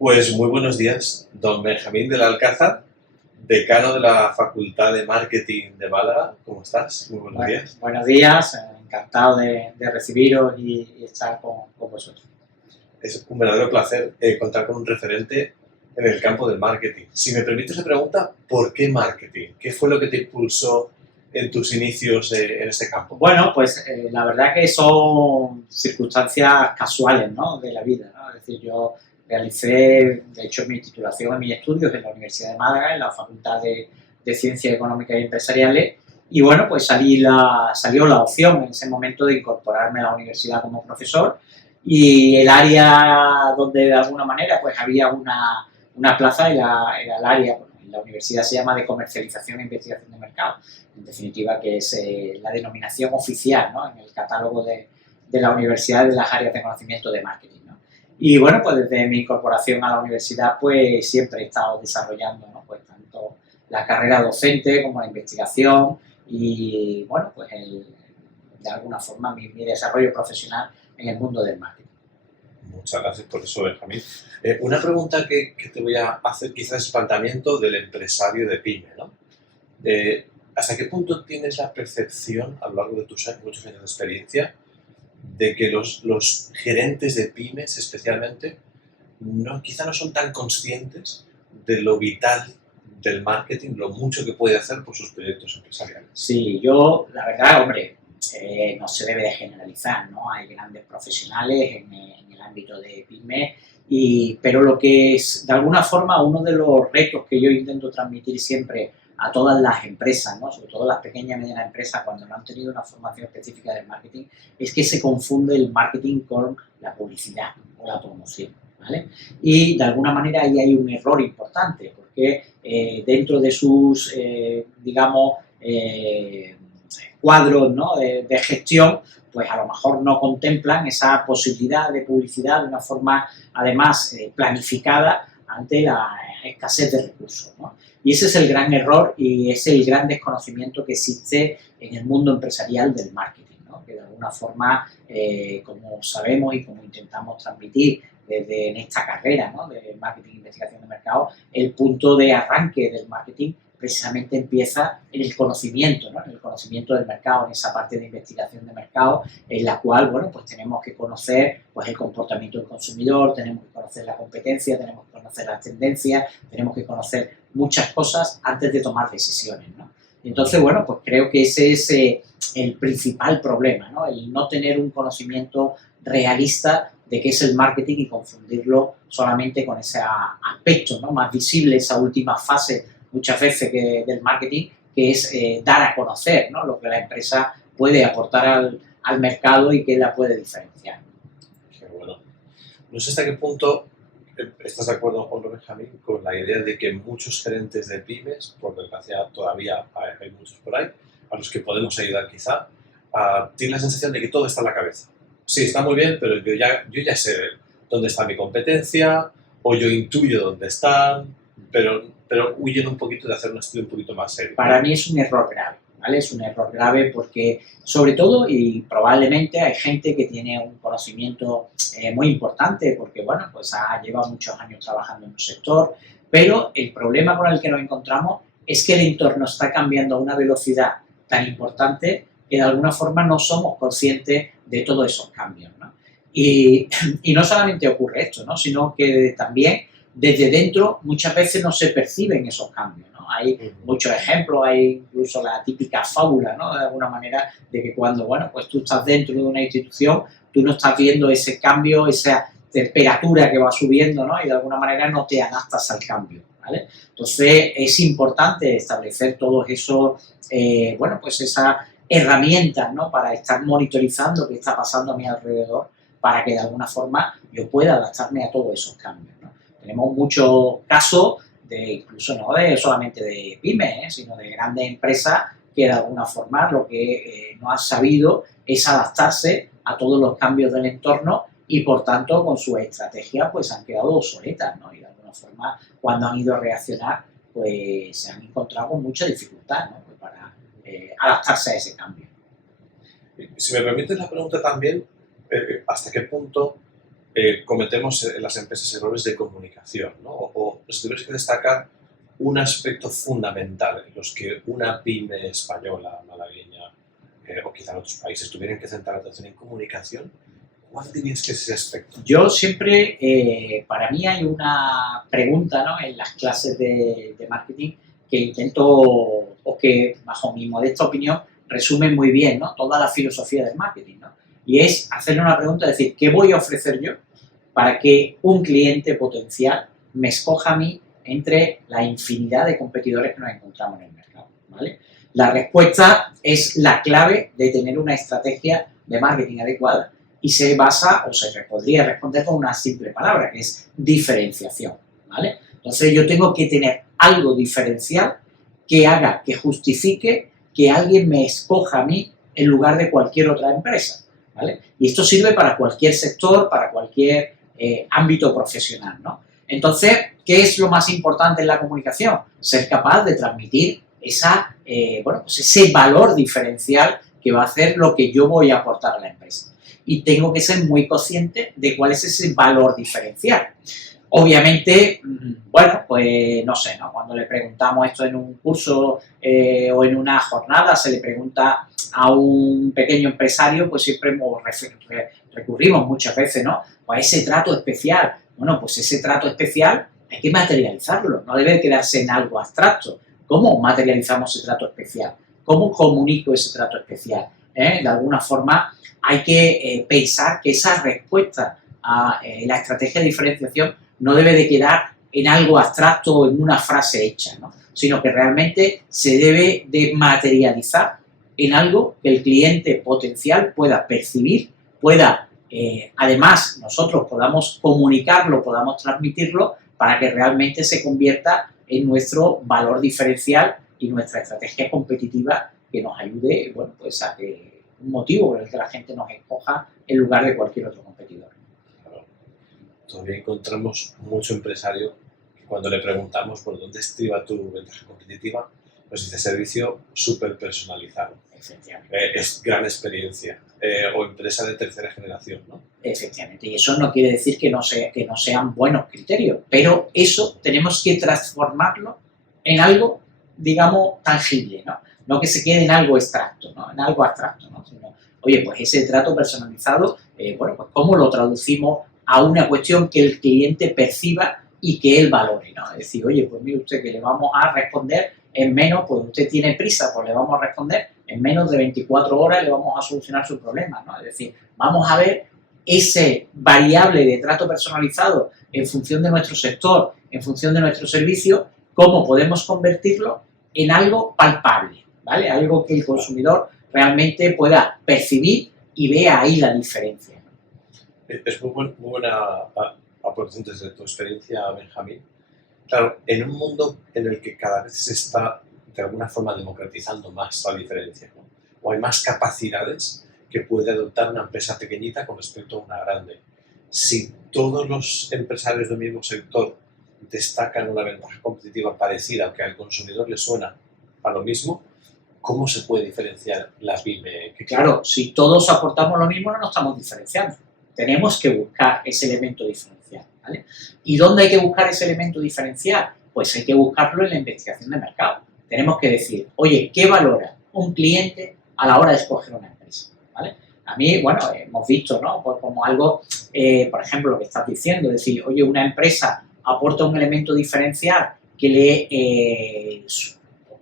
Pues muy buenos días, don Benjamín del Alcázar, decano de la Facultad de Marketing de Málaga. ¿Cómo estás? Muy buenos días. Buenos días, encantado de recibiros y estar con vosotros. Es un verdadero placer contar con un referente en el campo del marketing. Si me permites la pregunta, ¿por qué marketing? ¿Qué fue lo que te impulsó en tus inicios en este campo? Bueno, pues la verdad que son circunstancias casuales, ¿no?, de la vida, ¿no? Es decir, yo realicé, de hecho, mi titulación en mis estudios en la Universidad de Málaga, en la Facultad de Ciencias Económicas y Empresariales, y bueno, pues salió la opción en ese momento de incorporarme a la universidad como profesor, y el área donde de alguna manera pues había una plaza era el área, bueno, en la universidad se llama de comercialización e investigación de mercado, en definitiva, que es la denominación oficial, ¿no?, en el catálogo de la universidad de las áreas de conocimiento de marketing, ¿no? Y bueno, pues desde mi incorporación a la universidad, pues siempre he estado desarrollando, ¿no?, pues tanto la carrera docente como la investigación y, bueno, pues de alguna forma mi desarrollo profesional en el mundo del marketing. Muchas gracias por eso, Benjamín. Una pregunta que te voy a hacer quizás es planteamiento del empresario de pyme, ¿no? ¿Hasta qué punto tienes la percepción, a lo largo de tus muchos años de experiencia, de que los gerentes de pymes especialmente quizá no son tan conscientes de lo vital del marketing, lo mucho que puede hacer por sus proyectos empresariales? Sí, yo, la verdad, hombre, no se debe de generalizar, ¿no? Hay grandes profesionales en el ámbito de pyme, pero lo que es, de alguna forma, uno de los retos que yo intento transmitir siempre a todas las empresas, ¿no?, sobre todo las pequeñas y medianas empresas, cuando no han tenido una formación específica del marketing, es que se confunde el marketing con la publicidad o la promoción, ¿vale? Y de alguna manera ahí hay un error importante, porque dentro de sus, digamos, cuadros, ¿no?, de gestión, pues a lo mejor no contemplan esa posibilidad de publicidad de una forma, además, planificada ante la escasez de recursos, ¿no? Y ese es el gran error y es el gran desconocimiento que existe en el mundo empresarial del marketing, ¿no?, que de alguna forma, como sabemos y como intentamos transmitir desde en esta carrera, ¿no?, de marketing e investigación de mercado, el punto de arranque del marketing precisamente empieza en el conocimiento, ¿no?, en el conocimiento del mercado, en esa parte de investigación de mercado, en la cual, bueno, pues tenemos que conocer pues el comportamiento del consumidor, tenemos que conocer la competencia, tenemos que conocer las tendencias, tenemos que conocer muchas cosas antes de tomar decisiones, ¿no? Entonces, bueno, pues creo que ese es el principal problema, ¿no?, el no tener un conocimiento realista de qué es el marketing y confundirlo solamente con ese aspecto, ¿no?, más visible, esa última fase muchas veces del marketing, que es dar a conocer, ¿no?, lo que la empresa puede aportar al mercado y que la puede diferenciar. Qué bueno. No sé hasta qué punto estás de acuerdo, Juan Benjamín, con la idea de que muchos gerentes de pymes, por desgracia todavía hay muchos por ahí, a los que podemos ayudar quizá, tienen la sensación de que todo está en la cabeza. Sí, está muy bien, pero yo ya sé dónde está mi competencia, o yo intuyo dónde están, pero huyen un poquito de hacer un estudio un poquito más serio. Para mí es un error grave, ¿vale? Es un error grave porque, sobre todo, y probablemente hay gente que tiene un conocimiento muy importante porque, bueno, pues lleva muchos años trabajando en un sector, pero el problema con el que nos encontramos es que el entorno está cambiando a una velocidad tan importante que de alguna forma no somos conscientes de todos esos cambios, ¿no? Y no solamente ocurre esto, ¿no?, sino que también desde dentro muchas veces no se perciben esos cambios, ¿no? Hay muchos ejemplos, hay incluso la típica fábula, ¿no?, de alguna manera, de que cuando, bueno, pues tú estás dentro de una institución, tú no estás viendo ese cambio, esa temperatura que va subiendo, ¿no?, y de alguna manera no te adaptas al cambio, ¿vale? Entonces es importante establecer todos esos, bueno, pues esas herramientas, ¿no?, para estar monitorizando qué está pasando a mi alrededor, para que de alguna forma yo pueda adaptarme a todos esos cambios, ¿no? Tenemos muchos casos, incluso no solamente de pymes, sino de grandes empresas que de alguna forma lo que no han sabido es adaptarse a todos los cambios del entorno y por tanto con su estrategia pues han quedado obsoletas, ¿no? Y de alguna forma cuando han ido a reaccionar pues se han encontrado con mucha dificultad, ¿no?, pues para adaptarse a ese cambio. Si me permites la pregunta también, ¿hasta qué punto cometemos en las empresas errores de comunicación, ¿no? O si tuvieras que destacar un aspecto fundamental en los que una pyme española, malagueña, o quizá en otros países tuvieran que centrar la atención en comunicación, ¿cuál dirías que es ese aspecto? Yo siempre, para mí hay una pregunta, ¿no?, en las clases de marketing que intento, o que bajo mi modesta opinión, resume muy bien, ¿no?, toda la filosofía del marketing, ¿no? Y es hacerle una pregunta, es decir, ¿qué voy a ofrecer yo para que un cliente potencial me escoja a mí entre la infinidad de competidores que nos encontramos en el mercado, ¿vale? La respuesta es la clave de tener una estrategia de marketing adecuada y se basa, o se podría responder con una simple palabra, que es diferenciación, ¿vale? Entonces yo tengo que tener algo diferencial que haga, que justifique que alguien me escoja a mí en lugar de cualquier otra empresa, ¿vale? Y esto sirve para cualquier sector, para cualquier ámbito profesional, ¿no? Entonces, ¿qué es lo más importante en la comunicación? Ser capaz de transmitir esa, pues ese valor diferencial que va a hacer lo que yo voy a aportar a la empresa. Y tengo que ser muy consciente de cuál es ese valor diferencial. Obviamente, bueno, pues no sé, ¿no? Cuando le preguntamos esto en un curso o en una jornada, se le pregunta a un pequeño empresario, pues siempre recurrimos muchas veces, ¿no?, pues a ese trato especial. Bueno, pues ese trato especial hay que materializarlo, no debe quedarse en algo abstracto. ¿Cómo materializamos ese trato especial? ¿Cómo comunico ese trato especial? De alguna forma hay que pensar que esa respuesta a la estrategia de diferenciación no debe de quedar en algo abstracto o en una frase hecha, ¿no?, sino que realmente se debe de materializar en algo que el cliente potencial pueda percibir, pueda, además, nosotros podamos comunicarlo, podamos transmitirlo para que realmente se convierta en nuestro valor diferencial y nuestra estrategia competitiva que nos ayude, bueno, pues a que un motivo por el que la gente nos escoja en lugar de cualquier otro competidor. Claro. Todavía encontramos mucho empresario que cuando le preguntamos por dónde estriba tu ventaja competitiva, pues dice servicio súper personalizado. Es gran experiencia. O empresa de tercera generación, ¿no? Efectivamente, y eso no quiere decir que no sean buenos criterios, pero eso tenemos que transformarlo en algo, digamos, tangible, ¿no? No que se quede en algo abstracto, ¿no? En algo abstracto, ¿no? Sino, oye, pues ese trato personalizado, bueno, pues ¿cómo lo traducimos a una cuestión que el cliente perciba y que él valore, ¿no? Es decir, oye, pues mire usted que le vamos a responder en menos, pues usted tiene prisa, pues le vamos a responder en menos de 24 horas, le vamos a solucionar su problema, ¿no? Es decir, vamos a ver ese variable de trato personalizado en función de nuestro sector, en función de nuestro servicio, cómo podemos convertirlo en algo palpable, ¿vale? Algo que el consumidor realmente pueda percibir y vea ahí la diferencia, ¿no? Es muy buena aportación desde tu experiencia, Benjamín. Claro, en un mundo en el que cada vez se está de alguna forma democratizando más la diferencia, ¿no?, o hay más capacidades que puede adoptar una empresa pequeñita con respecto a una grande. Si todos los empresarios del mismo sector destacan una ventaja competitiva parecida, que al consumidor le suena a lo mismo, ¿cómo se puede diferenciar la pyme? Claro, si todos aportamos lo mismo no nos estamos diferenciando. Tenemos que buscar ese elemento diferencial, ¿vale? ¿Y dónde hay que buscar ese elemento diferencial? Pues hay que buscarlo en la investigación de mercado. Tenemos que decir, oye, ¿qué valora un cliente a la hora de escoger una empresa? ¿Vale? A mí, bueno, hemos visto, ¿no?, pues como algo, por ejemplo, lo que estás diciendo, es decir, oye, una empresa aporta un elemento diferencial que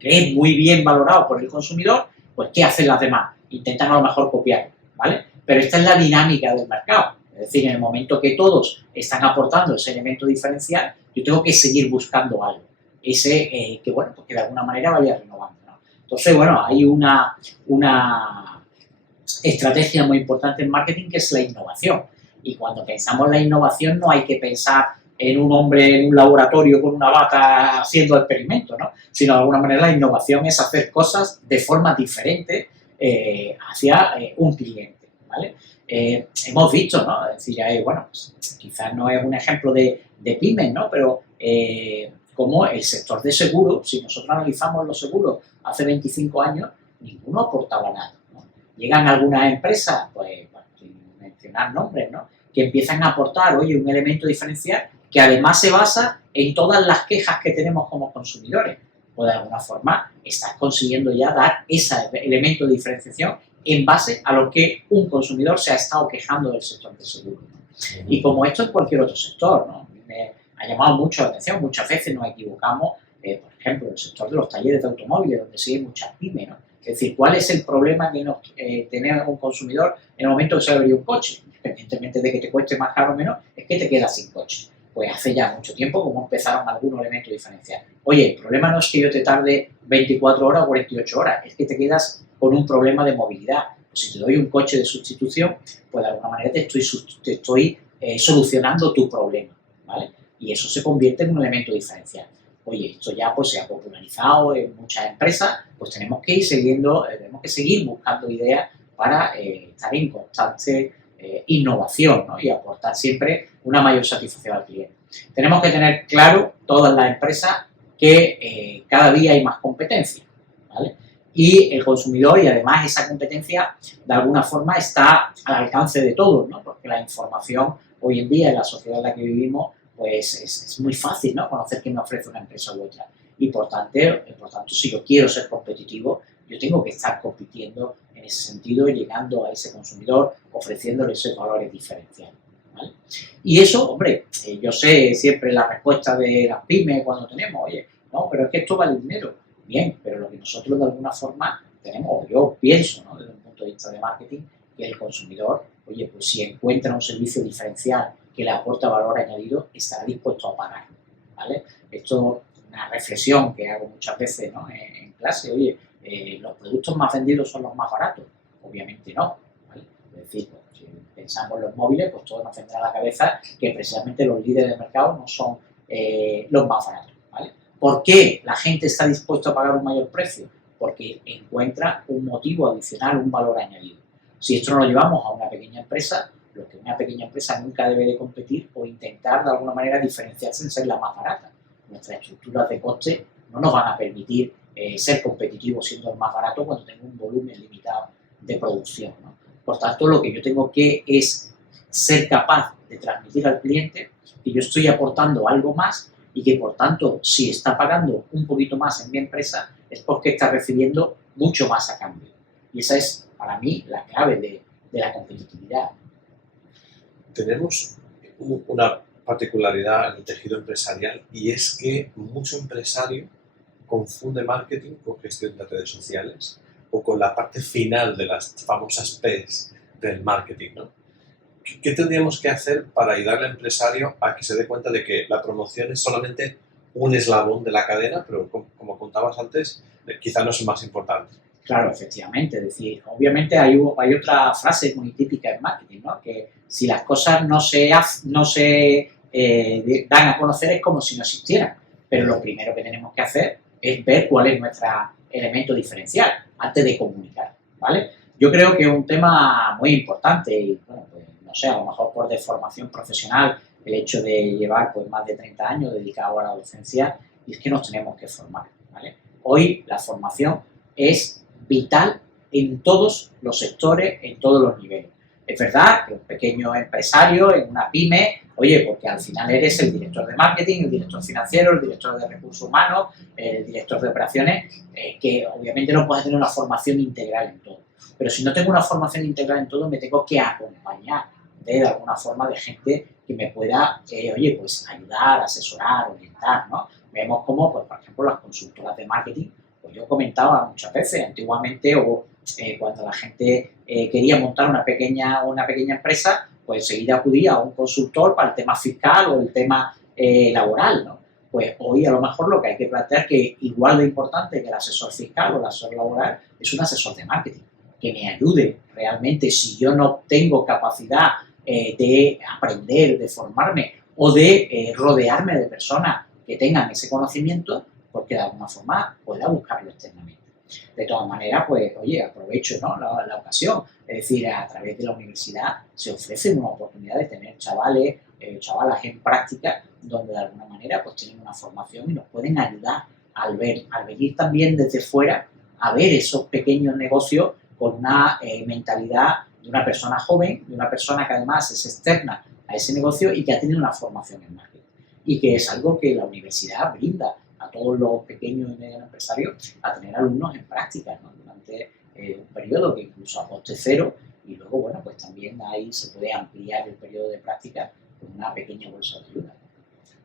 es muy bien valorado por el consumidor, pues ¿qué hacen las demás? Intentan a lo mejor copiarlo, ¿vale? Pero esta es la dinámica del mercado. Es decir, en el momento que todos están aportando ese elemento diferencial, yo tengo que seguir buscando algo. Ese que, bueno, pues que de alguna manera vaya renovando, ¿no? Entonces, bueno, hay una estrategia muy importante en marketing que es la innovación. Y cuando pensamos en la innovación no hay que pensar en un hombre en un laboratorio con una bata haciendo experimentos, ¿no?, sino de alguna manera la innovación es hacer cosas de forma diferente hacia un cliente, ¿vale? Hemos visto, ¿no?, es decir, bueno, pues, quizás no es un ejemplo de pymes, ¿no?, pero como el sector de seguros, si nosotros analizamos los seguros hace 25 años, ninguno aportaba nada, ¿no? Llegan algunas empresas, pues, mencionar nombres, ¿no? Que empiezan a aportar, oye, un elemento diferencial que además se basa en todas las quejas que tenemos como consumidores. Pues de alguna forma estás consiguiendo ya dar ese elemento de diferenciación en base a lo que un consumidor se ha estado quejando del sector del seguro, ¿no? Y como esto en cualquier otro sector, ¿no? Me ha llamado mucho la atención, muchas veces nos equivocamos, por ejemplo, en el sector de los talleres de automóviles, donde sí hay muchas pymes, ¿no? Es decir, ¿cuál es el problema que tiene un consumidor en el momento que se abre un coche? Independientemente de que te cueste más caro o menos, es que te quedas sin coche. Pues hace ya mucho tiempo como empezaron algunos elementos diferenciales. Oye, el problema no es que yo te tarde 24 horas o 48 horas, es que te quedas con un problema de movilidad. Pues si te doy un coche de sustitución, pues de alguna manera te estoy solucionando tu problema, ¿vale? Y eso se convierte en un elemento diferencial. Oye, esto ya pues se ha popularizado en muchas empresas, pues tenemos que seguir buscando ideas para estar en constante innovación, ¿no? Y aportar siempre una mayor satisfacción al cliente. Tenemos que tener claro, todas las empresas, que cada día hay más competencia, ¿vale? Y el consumidor, y además esa competencia, de alguna forma está al alcance de todos, ¿no? Porque la información hoy en día, en la sociedad en la que vivimos, pues es muy fácil, ¿no? Conocer qué me ofrece una empresa u otra. Y por tanto, si yo quiero ser competitivo, yo tengo que estar compitiendo en ese sentido, llegando a ese consumidor, ofreciéndole esos valores diferenciales, ¿vale? Y eso, hombre, yo sé siempre la respuesta de las pymes cuando tenemos, oye, no, pero es que esto vale dinero. Bien, pero lo que nosotros de alguna forma tenemos, o yo pienso, ¿no? Desde un punto de vista de marketing, que el consumidor, oye, pues si encuentra un servicio diferencial que le aporta valor añadido, estará dispuesto a pagar, ¿vale? Esto es una reflexión que hago muchas veces, ¿no? En clase, oye, ¿los productos más vendidos son los más baratos? Obviamente no, ¿vale? Es decir, pues, si pensamos en los móviles, pues todo nos vendrá a la cabeza que precisamente los líderes del mercado no son los más baratos, ¿vale? ¿Por qué la gente está dispuesta a pagar un mayor precio? Porque encuentra un motivo adicional, un valor añadido. Si esto no lo llevamos a una pequeña empresa, lo que una pequeña empresa nunca debe de competir o intentar de alguna manera diferenciarse en ser la más barata. Nuestras estructuras de coste no nos van a permitir ser competitivos siendo el más barato cuando tengo un volumen limitado de producción, ¿no? Por tanto, lo que yo tengo que es ser capaz de transmitir al cliente que yo estoy aportando algo más y que, por tanto, si está pagando un poquito más en mi empresa es porque está recibiendo mucho más a cambio. Y esa es, para mí, la clave de la competitividad. Tenemos una particularidad en el tejido empresarial y es que mucho empresario confunde marketing con gestión de redes sociales o con la parte final de las famosas P's del marketing, ¿no? ¿Qué tendríamos que hacer para ayudar al empresario a que se dé cuenta de que la promoción es solamente un eslabón de la cadena, pero como contabas antes, quizá no es el más importante? Claro, efectivamente. Es decir, obviamente hay otra frase muy típica en marketing, ¿no? Que si las cosas no se dan a conocer es como si no existieran. Pero lo primero que tenemos que hacer es ver cuál es nuestro elemento diferencial antes de comunicar, ¿vale? Yo creo que es un tema muy importante y, bueno, pues, no sé, a lo mejor por deformación profesional, el hecho de llevar pues más de 30 años dedicado a la docencia, y es que nos tenemos que formar, ¿vale? Hoy la formación es vital en todos los sectores, en todos los niveles. Es verdad que un pequeño empresario en una pyme, oye, porque al final eres el director de marketing, el director financiero, el director de recursos humanos, el director de operaciones, que obviamente no puedes tener una formación integral en todo. Pero si no tengo una formación integral en todo, me tengo que acompañar de alguna forma de gente que me pueda, oye, pues ayudar, asesorar, orientar, ¿no? Vemos cómo, pues, por ejemplo, las consultoras de marketing, pues yo comentaba muchas veces, antiguamente, cuando la gente quería montar una pequeña empresa, pues enseguida acudía a un consultor para el tema fiscal o el tema laboral, ¿no? Pues hoy a lo mejor lo que hay que plantear es que igual de importante que el asesor fiscal o el asesor laboral es un asesor de marketing, que me ayude realmente si yo no tengo capacidad de aprender, de formarme o de rodearme de personas que tengan ese conocimiento, porque de alguna forma pueda buscarlo externamente. De todas maneras, pues, oye, aprovecho, ¿no? la ocasión. Es decir, a través de la universidad se ofrece una oportunidad de tener chavalas en práctica, donde de alguna manera pues tienen una formación y nos pueden ayudar al venir también desde fuera a ver esos pequeños negocios con una mentalidad de una persona joven, de una persona que además es externa a ese negocio y que ha tenido una formación en marketing. Y que es algo que la universidad brinda a todos los pequeños y medianos empresarios, a tener alumnos en prácticas, ¿no? Durante un periodo que incluso a coste cero, y luego, bueno, pues también ahí se puede ampliar el periodo de práctica con una pequeña bolsa de ayuda.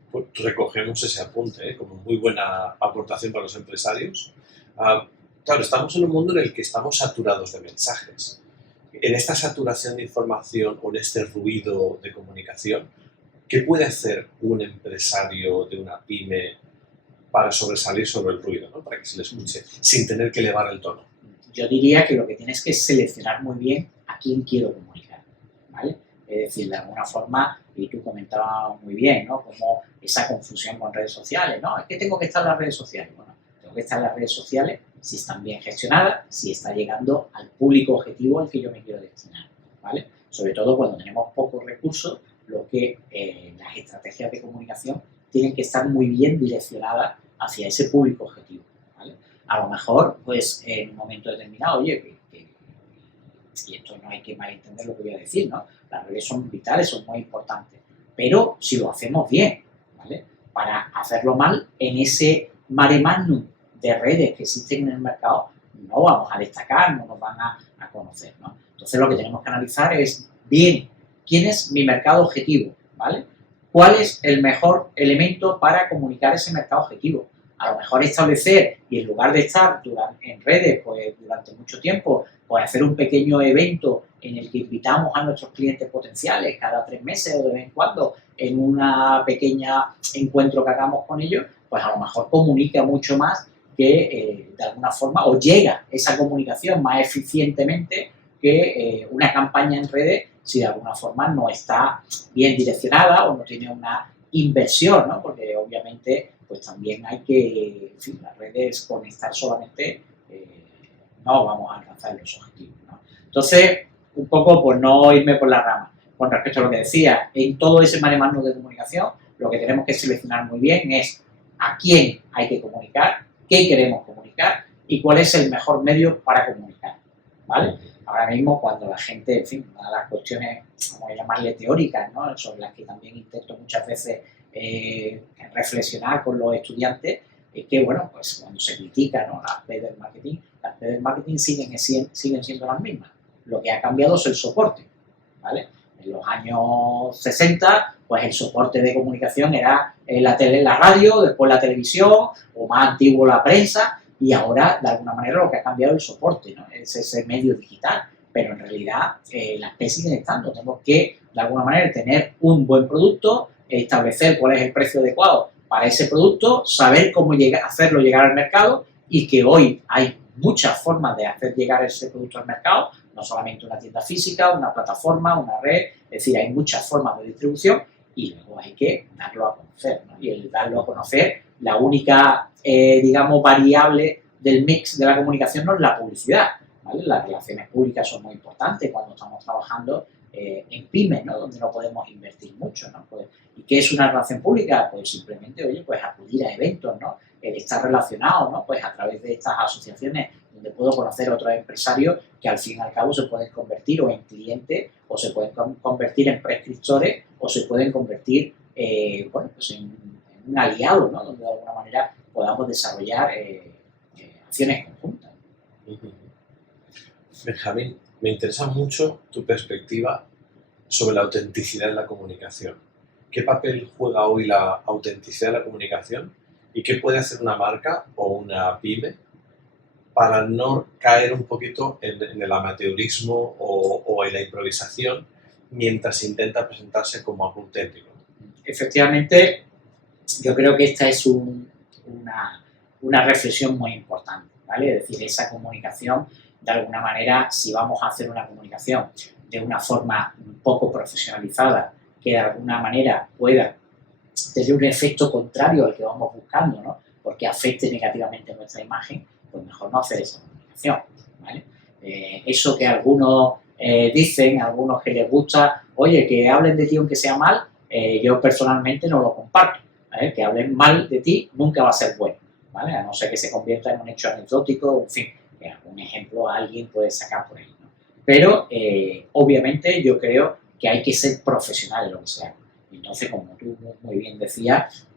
Pues recogemos ese apunte, como muy buena aportación para los empresarios. Claro, estamos en un mundo en el que estamos saturados de mensajes. En esta saturación de información o en este ruido de comunicación, ¿qué puede hacer un empresario de una pyme para sobresalir sobre el ruido, ¿no? Para que se le escuche, sin tener que elevar el tono? Yo diría que lo que tienes que es seleccionar muy bien a quién quiero comunicar, ¿vale? Es decir, de alguna forma, y tú comentabas muy bien, ¿no? Como esa confusión con redes sociales, ¿no? Es que tengo que estar en las redes sociales. Bueno, tengo que estar en las redes sociales si están bien gestionadas, si está llegando al público objetivo al que yo me quiero destinar, ¿vale? Sobre todo cuando tenemos pocos recursos, lo que las estrategias de comunicación tienen que estar muy bien direccionadas hacia ese público objetivo, ¿vale? A lo mejor, pues, en un momento determinado, oye, y esto no hay que malentender lo que voy a decir, ¿no? Las redes son vitales, son muy importantes, pero si lo hacemos bien, ¿vale? Para hacerlo mal, en ese mare magnum de redes que existen en el mercado, no vamos a destacar, no nos van a conocer, ¿no? Entonces lo que tenemos que analizar es, bien, ¿quién es mi mercado objetivo? ¿Vale? ¿Cuál es el mejor elemento para comunicar ese mercado objetivo? A lo mejor establecer, y en lugar de estar en redes pues, durante mucho tiempo, pues hacer un pequeño evento en el que invitamos a nuestros clientes potenciales cada 3 meses o de vez en cuando en una pequeña encuentro que hagamos con ellos, pues a lo mejor comunica mucho más que de alguna forma, o llega esa comunicación más eficientemente que una campaña en redes si de alguna forma no está bien direccionada o no tiene una inversión, ¿no? Porque obviamente pues también hay que, en fin, las redes conectar solamente no vamos a alcanzar los objetivos, ¿no? Entonces, un poco por no irme por la rama, con respecto a lo que decía, en todo ese mare magnum de comunicación, lo que tenemos que seleccionar muy bien es a quién hay que comunicar, qué queremos comunicar y cuál es el mejor medio para comunicar, ¿vale? Ahora mismo cuando la gente, en fin, una de las cuestiones, vamos a llamarle teóricas, ¿no? Sobre las que también intento muchas veces reflexionar con los estudiantes, es que, bueno, pues cuando se critica, ¿no? Las redes del marketing siguen siendo las mismas. Lo que ha cambiado es el soporte, ¿vale? En los años 60, pues el soporte de comunicación era la radio, después la televisión, o más antiguo la prensa, y ahora, de alguna manera, lo que ha cambiado es el soporte, ¿no? Es ese medio digital. Pero en realidad, las P siguen estando. Tenemos que, de alguna manera, tener un buen producto, establecer cuál es el precio adecuado para ese producto, saber cómo hacerlo llegar al mercado y que hoy hay muchas formas de hacer llegar ese producto al mercado, no solamente una tienda física, una plataforma, una red, es decir, hay muchas formas de distribución y luego hay que darlo a conocer, ¿no? Y el darlo a conocer, la única, digamos, variable del mix de la comunicación no es la publicidad, ¿vale? Las relaciones públicas son muy importantes cuando estamos trabajando en pymes, ¿no? Donde no podemos invertir mucho, ¿no? Pues, ¿y qué es una relación pública? Pues simplemente, oye, pues acudir a eventos, ¿no? El estar relacionado, ¿no? Pues a través de estas asociaciones donde puedo conocer a otros empresarios que al fin y al cabo se pueden convertir o en clientes o se pueden convertir en prescriptores o se pueden convertir, bueno, pues en un aliado, ¿no? Donde de alguna manera podamos desarrollar acciones conjuntas. Benjamín, me interesa mucho tu perspectiva sobre la autenticidad en la comunicación. ¿Qué papel juega hoy la autenticidad en la comunicación y qué puede hacer una marca o una pyme para no caer un poquito en el amateurismo o en la improvisación mientras intenta presentarse como algo auténtico? Efectivamente, yo creo que esta es una reflexión muy importante, ¿vale? Es decir, esa comunicación, de alguna manera, si vamos a hacer una comunicación de una forma un poco profesionalizada, que de alguna manera pueda tener un efecto contrario al que vamos buscando, ¿no? Porque afecte negativamente nuestra imagen, pues mejor no hacer esa comunicación, ¿vale? Eso que algunos dicen, algunos que les gusta, oye, que hablen de ti aunque sea mal, yo personalmente no lo comparto, ¿vale? Que hablen mal de ti nunca va a ser bueno, ¿vale? A no ser que se convierta en un hecho anecdótico, en fin, que algún ejemplo alguien puede sacar por ahí, ¿no? Pero obviamente yo creo que hay que ser profesional en lo que se haga. Entonces, como tú muy bien decías,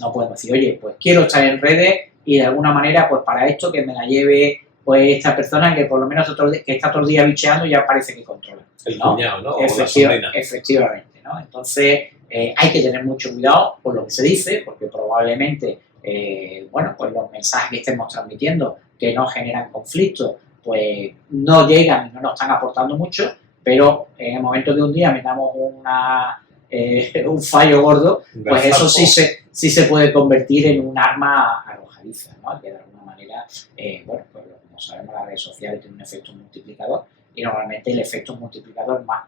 no podemos decir, oye, pues quiero estar en redes y de alguna manera, pues para esto que me la lleve pues esta persona que por lo menos que está todo el día bicheando ya parece que controla. El ¿no? cuñado, ¿no? O la sobrina. Efectivamente, ¿no? Entonces, hay que tener mucho cuidado con lo que se dice, porque probablemente, bueno, pues los mensajes que estemos transmitiendo que no generan conflictos, pues no llegan y no nos están aportando mucho, pero en el momento que un día metamos un fallo gordo, pues eso sí se puede convertir en un arma arrojadiza, ¿no? Que de alguna manera, bueno, pues como sabemos, las redes sociales tienen un efecto multiplicador y normalmente el efecto multiplicador más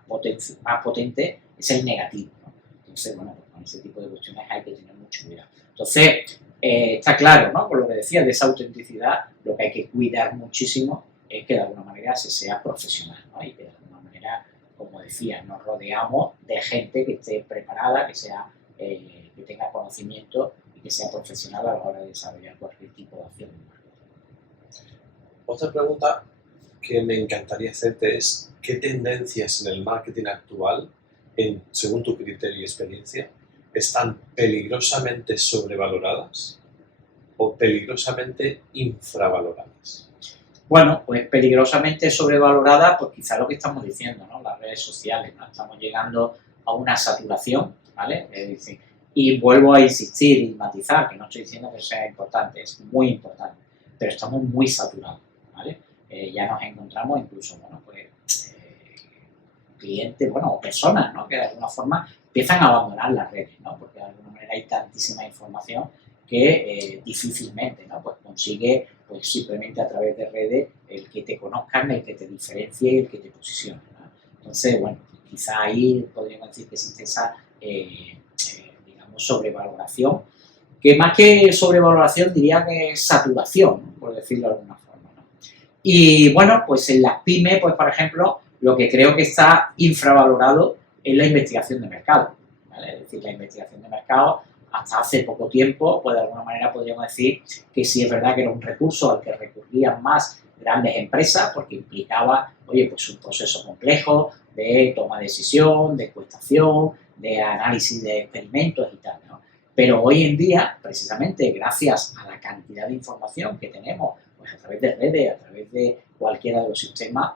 potente es el negativo, ¿no? Entonces, bueno, pues con ese tipo de cuestiones hay que tener mucho cuidado. Entonces, está claro, ¿no? Por lo que decía de esa autenticidad, lo que hay que cuidar muchísimo es que de alguna manera se sea profesional, ¿no? Y que de alguna manera, como decía, nos rodeamos de gente que esté preparada, que tenga conocimiento y que sea profesional a la hora de desarrollar cualquier tipo de acción. Otra pregunta que me encantaría hacerte es, ¿qué tendencias en el marketing actual, según tu criterio y experiencia, están peligrosamente sobrevaloradas o peligrosamente infravaloradas? Bueno, pues peligrosamente sobrevalorada, pues quizá lo que estamos diciendo, ¿no? Las redes sociales, ¿no? Estamos llegando a una saturación, ¿vale? Es decir, y vuelvo a insistir y matizar, que no estoy diciendo que sea importante, es muy importante, pero estamos muy saturados, ¿vale? Ya nos encontramos incluso, bueno, pues clientes, bueno, o personas, ¿no? Que de alguna forma empiezan a abandonar las redes, ¿no? Porque de alguna manera hay tantísima información que difícilmente, ¿no? Pues consigue, pues simplemente a través de redes, el que te conozcan, el que te diferencie y el que te posicione, ¿no? Entonces, bueno, quizá ahí podríamos decir que existe esa, digamos, sobrevaloración, que más que sobrevaloración diría que es saturación, ¿no? Por decirlo de alguna forma, ¿no? Y bueno, pues en las pymes, pues por ejemplo, lo que creo que está infravalorado es la investigación de mercado, ¿vale? Es decir, la investigación de mercado hasta hace poco tiempo, pues de alguna manera podríamos decir que sí es verdad que era un recurso al que recurrían más grandes empresas porque implicaba, oye, pues un proceso complejo de toma de decisión, de encuestación, de análisis de experimentos y tal, ¿no? Pero hoy en día, precisamente gracias a la cantidad de información que tenemos, pues a través de redes, a través de cualquiera de los sistemas,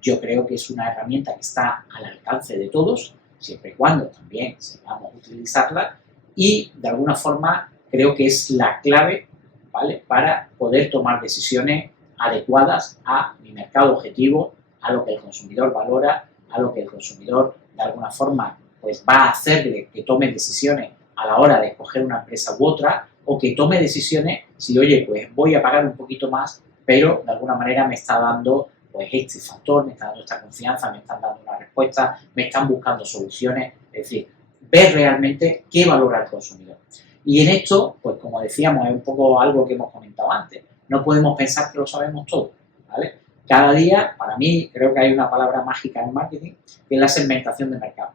yo creo que es una herramienta que está al alcance de todos, siempre y cuando también sepamos utilizarla, y de alguna forma creo que es la clave, ¿vale?, para poder tomar decisiones adecuadas a mi mercado objetivo, a lo que el consumidor valora, a lo que el consumidor de alguna forma pues va a hacerle que tome decisiones a la hora de escoger una empresa u otra, o que tome decisiones si, oye, pues voy a pagar un poquito más, pero de alguna manera me está dando pues este factor, me está dando esta confianza, me están dando una respuesta, me están buscando soluciones, es decir, ver realmente qué valora el consumidor. Y en esto, pues como decíamos, es un poco algo que hemos comentado antes, no podemos pensar que lo sabemos todo, ¿vale? Cada día, para mí, creo que hay una palabra mágica en marketing, que es la segmentación de mercado.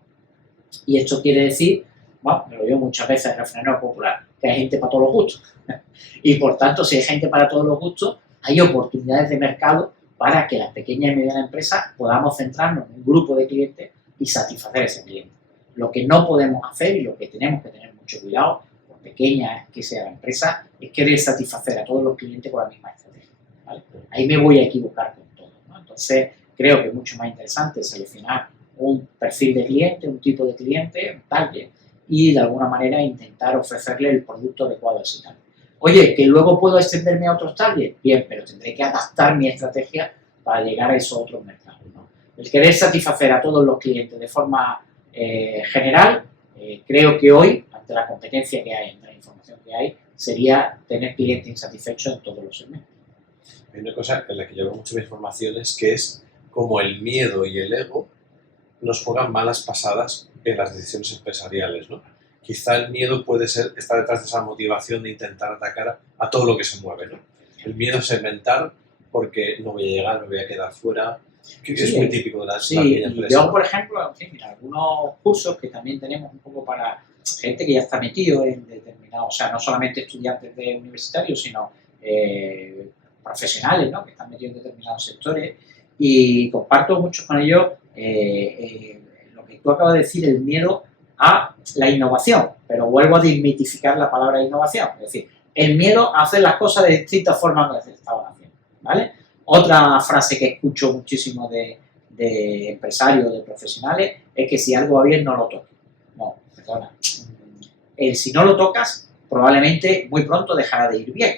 Y esto quiere decir, bueno, me lo digo muchas veces en refranero popular, que hay gente para todos los gustos. Y por tanto, si hay gente para todos los gustos, hay oportunidades de mercado para que las pequeñas y medianas empresas podamos centrarnos en un grupo de clientes y satisfacer a ese cliente. Lo que no podemos hacer y lo que tenemos que tener mucho cuidado, por pequeña que sea la empresa, es querer satisfacer a todos los clientes con la misma estrategia, ¿vale? Ahí me voy a equivocar con todo, ¿no? Entonces, creo que es mucho más interesante seleccionar un perfil de cliente, un tipo de cliente, un target, y de alguna manera intentar ofrecerle el producto adecuado a ese target. Oye, que luego puedo extenderme a otros targets, bien, pero tendré que adaptar mi estrategia para llegar a esos otros mercados, ¿no? El querer satisfacer a todos los clientes de forma general, creo que hoy, ante la competencia que hay, ante la información que hay, sería tener clientes insatisfechos en todos los segmentos. Hay una cosa en la que llevo muchas informaciones que es como el miedo y el ego nos juegan malas pasadas en las decisiones empresariales, ¿no? Quizá el miedo puede estar detrás de esa motivación de intentar atacar a todo lo que se mueve, ¿no? El miedo es inventar porque no voy a llegar, me voy a quedar fuera, que es muy típico de las pequeñas empresas. Yo, por ejemplo, en fin, mira, algunos cursos que también tenemos un poco para gente que ya está metido en determinados, o sea, no solamente estudiantes de universitarios, sino profesionales, ¿no?, que están metidos en determinados sectores. y comparto mucho con ellos lo que tú acabas de decir, el miedo a la innovación, pero vuelvo a desmitificar la palabra innovación, es decir, el miedo a hacer las cosas de distintas formas que se estaban haciendo, ¿vale? Otra frase que escucho muchísimo de empresarios, de profesionales, es que si algo va bien no lo toques. No, perdona. Si no lo tocas, probablemente muy pronto dejará de ir bien,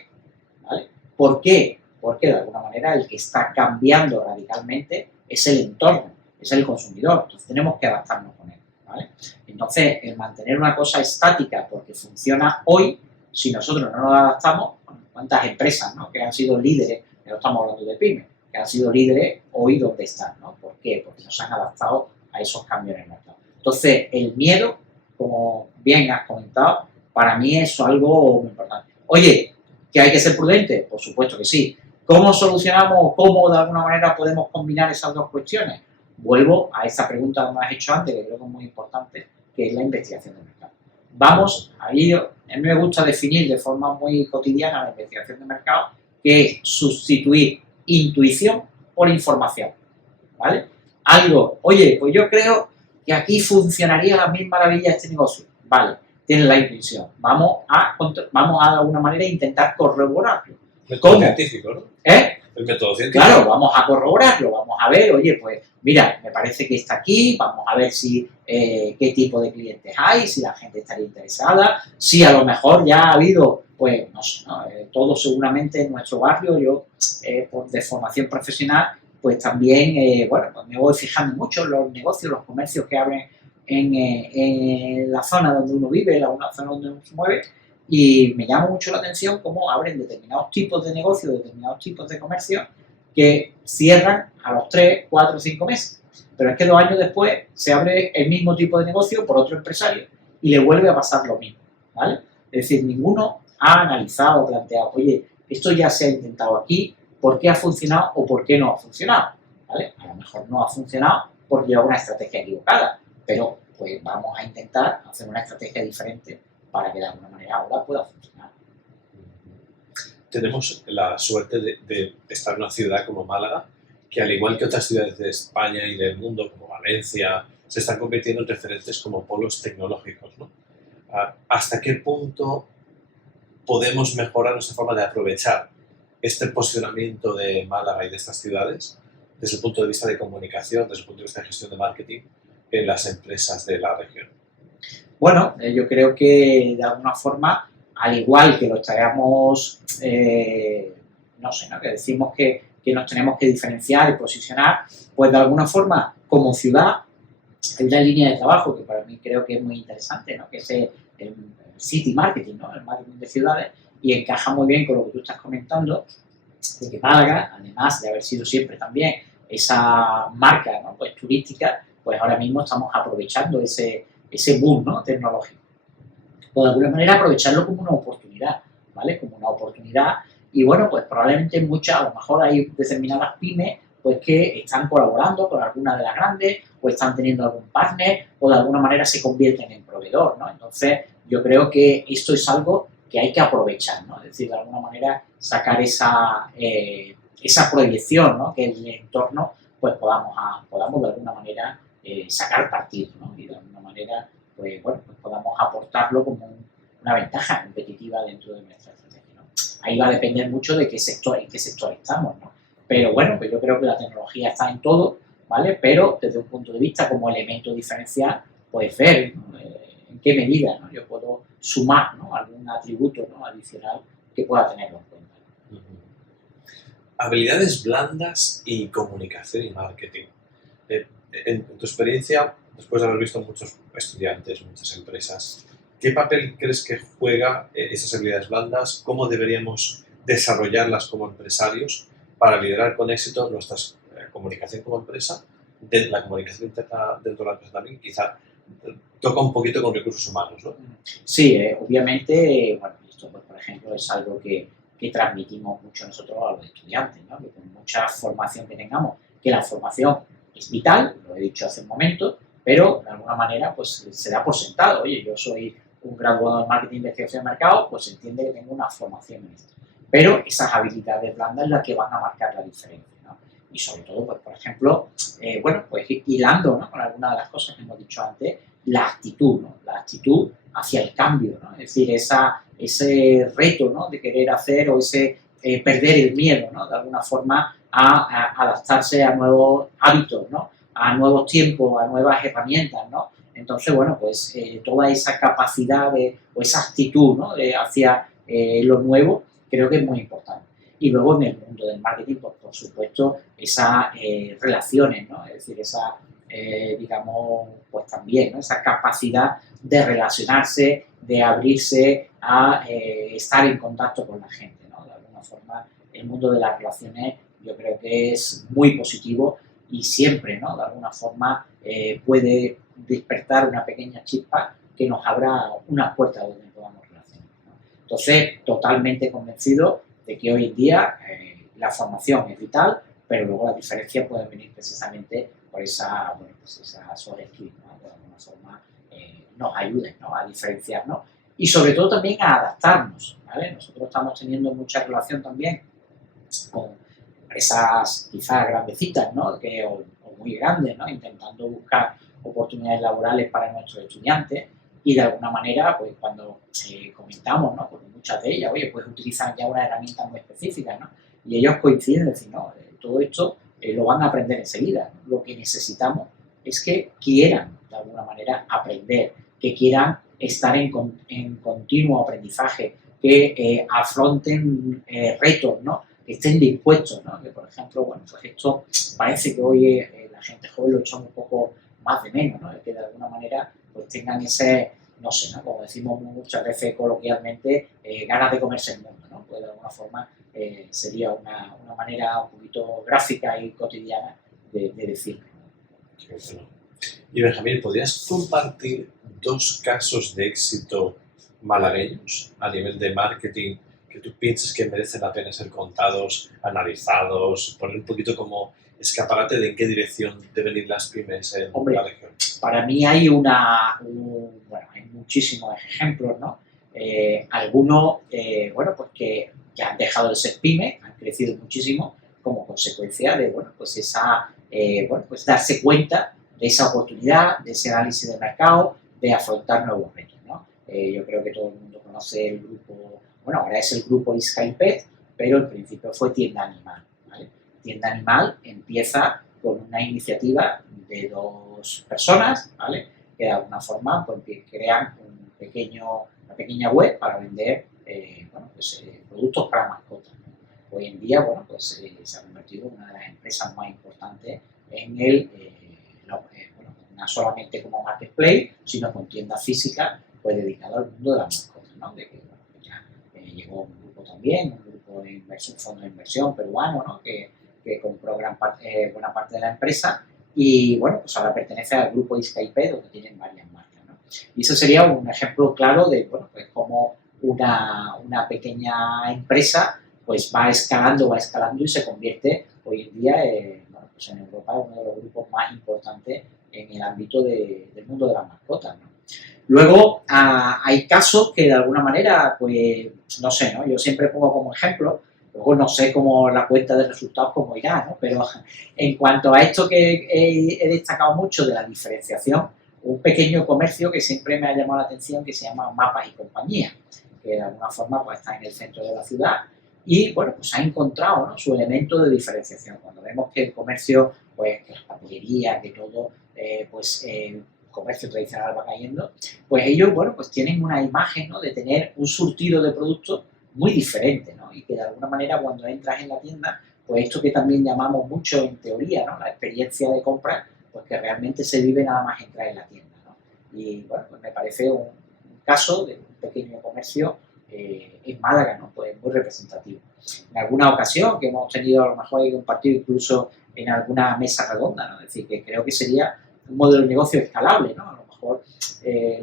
¿vale? ¿Por qué? Porque de alguna manera el que está cambiando radicalmente es el entorno, es el consumidor, entonces tenemos que adaptarnos con él, ¿vale? Entonces, el mantener una cosa estática porque funciona hoy, si nosotros no nos adaptamos, ¿cuántas empresas, ¿no?, que han sido líderes, ya no estamos hablando de pymes, que han sido líderes hoy donde están, ¿no? ¿Por qué? Porque no se han adaptado a esos cambios en el mercado. Entonces, el miedo, como bien has comentado, para mí es algo muy importante. Oye, ¿que hay que ser prudente? Por supuesto que sí. ¿Cómo solucionamos, cómo de alguna manera podemos combinar esas dos cuestiones? Vuelvo a esa pregunta que me has hecho antes, que creo que es muy importante, que es la investigación de mercado. Vamos a ir, a mí me gusta definir de forma muy cotidiana la investigación de mercado, que es sustituir intuición por información, ¿vale? Algo, oye, pues yo creo que aquí funcionaría a la misma maravilla este negocio, vale, tienes la intuición, vamos a de alguna manera intentar corroborarlo. Método científico, ¿no? El método científico. Claro, vamos a corroborarlo, vamos a ver, oye, pues mira, me parece que está aquí, vamos a ver si qué tipo de clientes hay, si la gente estaría interesada, si a lo mejor ya ha habido, pues no sé, ¿no? Todos seguramente en nuestro barrio, yo de formación profesional, pues también, bueno, pues me voy fijando mucho en los negocios, los comercios que abren en la zona donde uno vive, en la zona donde uno se mueve, y me llama mucho la atención cómo abren determinados tipos de negocios, determinados tipos de comercio que cierran a los 3, 4, 5 meses. Pero es que 2 años después se abre el mismo tipo de negocio por otro empresario y le vuelve a pasar lo mismo, ¿vale? Es decir, ninguno ha analizado, planteado, oye, esto ya se ha intentado aquí, ¿por qué ha funcionado o por qué no ha funcionado? ¿Vale? A lo mejor no ha funcionado porque lleva una estrategia equivocada, pero pues vamos a intentar hacer una estrategia diferente para que de alguna manera ahora pueda funcionar. Tenemos la suerte de estar en una ciudad como Málaga, que al igual que otras ciudades de España y del mundo, como Valencia, se están convirtiendo en referentes como polos tecnológicos, ¿no? ¿Hasta qué punto podemos mejorar nuestra forma de aprovechar este posicionamiento de Málaga y de estas ciudades desde el punto de vista de comunicación, desde el punto de vista de gestión de marketing en las empresas de la región? Bueno, yo creo que de alguna forma, al igual que lo estaríamos, no sé, ¿no?, que decimos que nos tenemos que diferenciar y posicionar, pues de alguna forma, como ciudad, hay una línea de trabajo que para mí creo que es muy interesante, ¿no?, que es el city marketing, ¿no?, el marketing de ciudades, y encaja muy bien con lo que tú estás comentando, de que Málaga, además de haber sido siempre también esa marca, ¿no?, pues turística, pues ahora mismo estamos aprovechando ese boom, ¿no?, tecnológico. O de alguna manera aprovecharlo como una oportunidad, ¿vale? Como una oportunidad. Y bueno, pues probablemente muchas, a lo mejor hay determinadas pymes pues que están colaborando con alguna de las grandes o están teniendo algún partner o de alguna manera se convierten en proveedor, ¿no? Entonces yo creo que esto es algo que hay que aprovechar, ¿no? Es decir, de alguna manera sacar esa proyección, ¿no?, que en el entorno pues podamos de alguna manera sacar partido, ¿no? Y de alguna manera pues bueno, pues podamos aportarlo como una ventaja competitiva dentro de nuestra estrategia, ¿no? Ahí va a depender mucho de en qué sector estamos, ¿no? Pero bueno, pues yo creo que la tecnología está en todo, ¿vale? Pero desde un punto de vista como elemento diferencial, pues ver, ¿no?, en qué medida, ¿no?, yo puedo sumar, ¿no?, algún atributo, ¿no?, adicional que pueda tenerlo en cuenta. Habilidades blandas y comunicación y marketing. En tu experiencia, después de haber visto muchos estudiantes, muchas empresas, ¿qué papel crees que juega esas habilidades blandas? ¿Cómo deberíamos desarrollarlas como empresarios para liderar con éxito nuestra comunicación como empresa, la comunicación interna dentro de la empresa también, quizá toca un poquito con recursos humanos, ¿no? Sí, obviamente, bueno, esto pues, por ejemplo es algo que transmitimos mucho nosotros a los estudiantes, ¿no?, que con mucha formación que tengamos, que la formación es vital, lo he dicho hace un momento, pero de alguna manera pues se da por sentado, oye, yo soy un graduado en marketing e investigación de mercado, pues se entiende que tengo una formación en esto. Pero esas habilidades blandas son las que van a marcar la diferencia, ¿no? y sobre todo, pues, por ejemplo, bueno, pues hilando, ¿no?, con algunas de las cosas que hemos dicho antes, la actitud, ¿no?, la actitud hacia el cambio, ¿no?, es decir, ese reto, ¿no?, de querer hacer, o ese perder el miedo, ¿no?, de alguna forma a adaptarse a nuevos hábitos, ¿no?, a nuevos tiempos, a nuevas herramientas, ¿no? Entonces, bueno, pues toda esa capacidad o esa actitud, ¿no?, hacia lo nuevo, creo que es muy importante. Y luego en el mundo del marketing, pues, por supuesto, esas relaciones, ¿no?, es decir, esa, digamos, pues también, ¿no?, esa capacidad de relacionarse, de abrirse a estar en contacto con la gente, ¿no? De alguna forma, el mundo de las relaciones yo creo que es muy positivo y siempre, ¿no?, de alguna forma puede despertar una pequeña chispa que nos abra una puerta donde podamos relacionar, ¿no? Entonces, totalmente convencido de que hoy en día la formación es vital, pero luego las diferencias pueden venir precisamente por bueno, pues esas soft skills, ¿no?, de alguna forma nos ayuden, ¿no?, a diferenciarnos y sobre todo también a adaptarnos, ¿vale? Nosotros estamos teniendo mucha relación también con empresas quizás grandecitas, ¿no?, o muy grandes, ¿no?, intentando buscar oportunidades laborales para nuestros estudiantes y de alguna manera, pues cuando comentamos, ¿no?, porque muchas de ellas, oye, pues utilizan ya una herramienta muy específica, ¿no?, y ellos coinciden en decir, no, todo esto lo van a aprender enseguida, ¿no? Lo que necesitamos es que quieran, de alguna manera, aprender, que quieran estar en continuo aprendizaje, que afronten retos, ¿no?, que estén dispuestos, ¿no? Que, por ejemplo, bueno, pues esto parece que hoy la gente joven lo echamos un poco más de menos, ¿no? Que de alguna manera pues tengan ese, no sé, ¿no?, como decimos muchas veces coloquialmente, ganas de comerse el mundo, ¿no? Pues de alguna forma sería una manera un poquito gráfica y cotidiana de decirlo, ¿no? Qué bueno. Y Benjamín, ¿podrías compartir dos casos de éxito malagueños a nivel de marketing que tú pienses que merecen la pena ser contados, analizados, poner un poquito como escaparate de en qué dirección deben ir las pymes en la Hombre, región? para mí hay bueno, hay muchísimos ejemplos, ¿no? Algunos, bueno, pues que han dejado de ser pymes, han crecido muchísimo como consecuencia de, bueno, pues bueno, pues darse cuenta de esa oportunidad, de ese análisis de mercado, de afrontar nuevos retos, ¿no? Yo creo que todo el mundo conoce el grupo, bueno, ahora es el grupo Skypet, pero en principio fue Tienda Animal, ¿vale? Tienda Animal empieza con una iniciativa de dos personas, ¿vale?, que de alguna forma pues, crean una pequeña web para vender bueno, pues, productos para mascotas, ¿no? Hoy en día, bueno, pues se ha convertido en una de las empresas más importantes en bueno, no solamente como marketplace, sino con tiendas físicas pues dedicado al mundo de las mascotas, ¿no? De que, bueno, pues ya llegó un grupo también, un grupo de inversión, fondo de inversión peruano, ¿no?, que compró buena parte de la empresa y, bueno, pues ahora pertenece al grupo Skype, donde tienen varias marcas, ¿no? Y eso sería un ejemplo claro de, bueno, pues cómo una pequeña empresa pues va escalando y se convierte hoy en día, bueno, pues en Europa, uno de los grupos más importantes en el ámbito del mundo de las mascotas, ¿no? Luego, hay casos que de alguna manera, pues, no sé, ¿no?, yo siempre pongo como ejemplo, luego no sé cómo la cuenta de resultados cómo irá, ¿no?, pero en cuanto a esto que he destacado mucho de la diferenciación, un pequeño comercio que siempre me ha llamado la atención que se llama Mapas y Compañía, que de alguna forma pues está en el centro de la ciudad y, bueno, pues ha encontrado, ¿no?, su elemento de diferenciación. Cuando vemos que el comercio, pues, que las papelerías, que todo, pues, comercio tradicional va cayendo, pues ellos, bueno, pues tienen una imagen, ¿no?, de tener un surtido de productos muy diferente, ¿no?, y que de alguna manera cuando entras en la tienda, pues esto que también llamamos mucho en teoría, ¿no?, la experiencia de compra, pues que realmente se vive nada más entrar en la tienda, ¿no? Y, bueno, pues me parece un caso de un pequeño comercio en Málaga, ¿no?, pues muy representativo. En alguna ocasión que hemos tenido a lo mejor he compartido incluso en alguna mesa redonda, ¿no?, es decir, que creo que sería un modelo de negocio escalable, ¿no? A lo mejor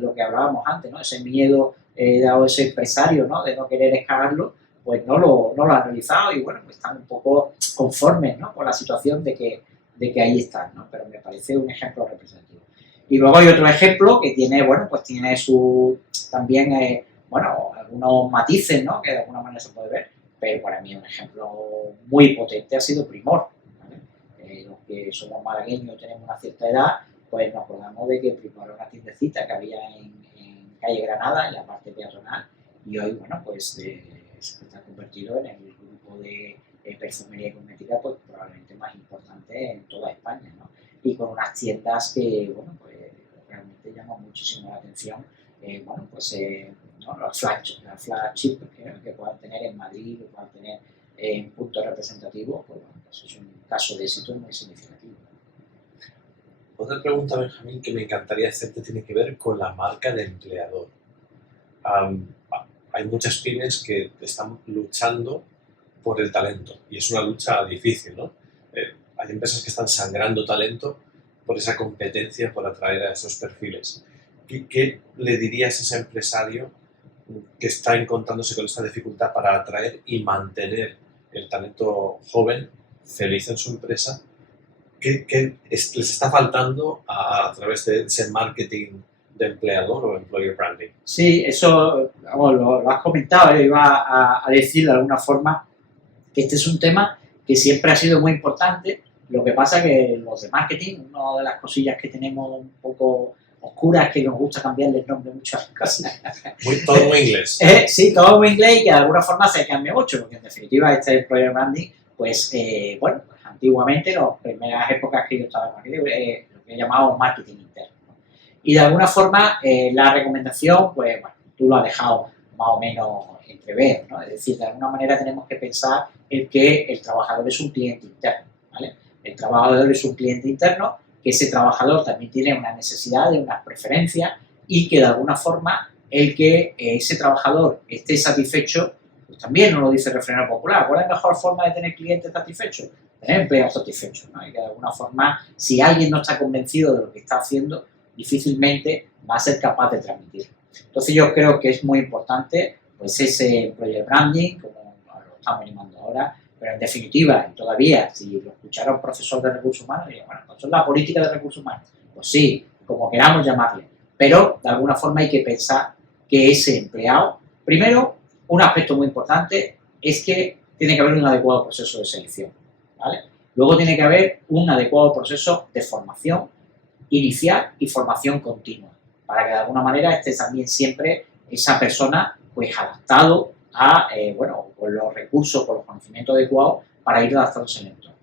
lo que hablábamos antes, ¿no?, ese miedo dado ese empresario, ¿no?, de no querer escalarlo, pues no lo ha realizado y, bueno, pues están un poco conformes, ¿no?, con la situación de que ahí están, ¿no? Pero me parece un ejemplo representativo. Y luego hay otro ejemplo que tiene, bueno, pues tiene también, bueno, algunos matices, ¿no?, que de alguna manera se puede ver, pero para mí un ejemplo muy potente ha sido Primor, ¿vale? que somos malagueños y tenemos una cierta edad, pues nos acordamos de que primero era una tiendecita que había en calle Granada, en la parte peatonal, y hoy, bueno, pues se está convertido en el grupo de perfumería y cosmética, pues probablemente más importante en toda España, ¿no? Y con unas tiendas que, bueno, pues realmente llaman muchísimo la atención, bueno, pues ¿no? Las flagship que puedan tener en Madrid, que puedan tener en puntos representativos, pues, bueno, pues es un caso de éxito muy significativo. Otra pregunta, Benjamín, que me encantaría hacerte tiene que ver con la marca de empleador. Hay muchas pymes que están luchando por el talento y es una lucha difícil, ¿no? Hay empresas que están sangrando talento por esa competencia, por atraer a esos perfiles. ¿Qué le dirías a ese empresario que está encontrándose con esta dificultad para atraer y mantener el talento joven, feliz en su empresa? ¿Qué les está faltando a través de ese marketing de empleador o employer branding? Sí, eso vamos, lo has comentado, iba a decir de alguna forma que este es un tema que siempre ha sido muy importante. Lo que pasa que los de marketing, una de las cosillas que tenemos un poco oscuras es que nos gusta cambiarle el nombre a muchas cosas. Todo muy inglés. Sí, todo muy inglés y que de alguna forma se cambia mucho, porque en definitiva este employer branding, pues bueno, pues antiguamente, en las primeras épocas que yo estaba en marketing, lo que llamamos marketing interno, ¿no? Y de alguna forma la recomendación, pues bueno, tú lo has dejado más o menos entrever, ¿no? Es decir, de alguna manera tenemos que pensar en que el trabajador es un cliente interno, ¿vale? El trabajador es un cliente interno, que ese trabajador también tiene una necesidad, de unas preferencias y que de alguna forma el que ese trabajador esté satisfecho, pues también nos lo dice el refrán popular. ¿Cuál es la mejor forma de tener clientes satisfechos? Tener empleados satisfechos, ¿no? Y que de alguna forma, si alguien no está convencido de lo que está haciendo, difícilmente va a ser capaz de transmitirlo. Entonces yo creo que es muy importante pues ese employer branding, como lo estamos animando ahora, pero en definitiva, y todavía, si lo escuchara un profesor de recursos humanos, diría, bueno, pues es la política de recursos humanos. Pues sí, como queramos llamarle, pero de alguna forma hay que pensar que ese empleado, primero, un aspecto muy importante es que tiene que haber un adecuado proceso de selección, ¿vale? Luego tiene que haber un adecuado proceso de formación inicial y formación continua, para que de alguna manera esté también siempre esa persona pues adaptado a, bueno, con los recursos, con los conocimientos adecuados para ir adaptándose al entorno.